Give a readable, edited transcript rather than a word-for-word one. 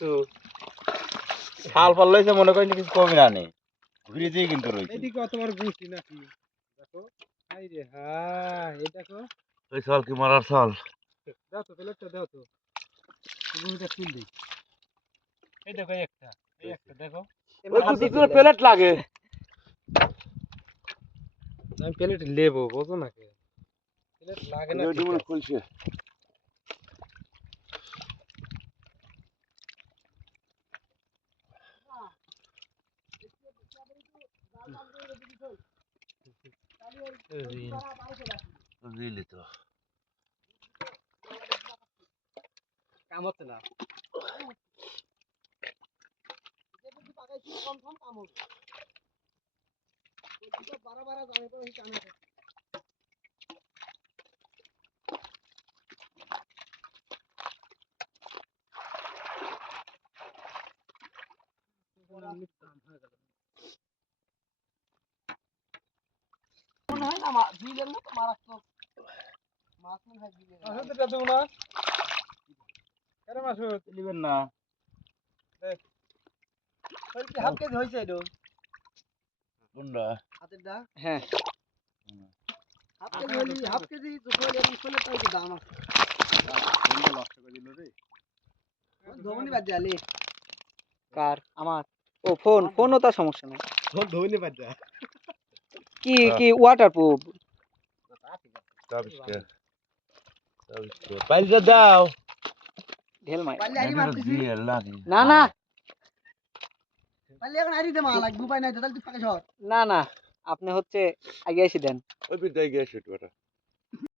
কিছু শাল পাল লইছে মনে করেন কিছু কমই না নেই ঘুরে যেয়ে কিন্তু রয়েছে এদিকে তোমার গুছি নাকি দেখো এই রে হ্যাঁ এই দেখো ওই শাল কি মারার শাল দাও তো প্লেটটা দাও তো গুছিটা তুল দিই এই দেখো এই একটা দেখো প্লেট লাগে আমি প্লেট লেবো বুঝো না কে প্লেট লাগে না ঠিক আছে। খুলছে বুঝলি তো কাম হচ্ছে না দিবেন না হাফ কেজি হয়েছে এটা কোনটা হ্যাঁ হাফ কেজি দুটো এরকম ছোলে তাই কি দাম আছে নষ্ট করে দিল রে ধবনি বাদ জালি কার আমার ও ফোনও তো সমস্যা নাই ফোন ধইলে বাদ যা কি ওয়াটারপ্রুফ পাইলটা দাও ঢেল মাই দিয়ে লাগে না না পারলে এখন আইরি দে মা লাগ দুপাই নাই তাহলে তুই ফাঁকা শহর না না আপনি হচ্ছে আগে এসে দেন ওই বিদায় গেছে ওটা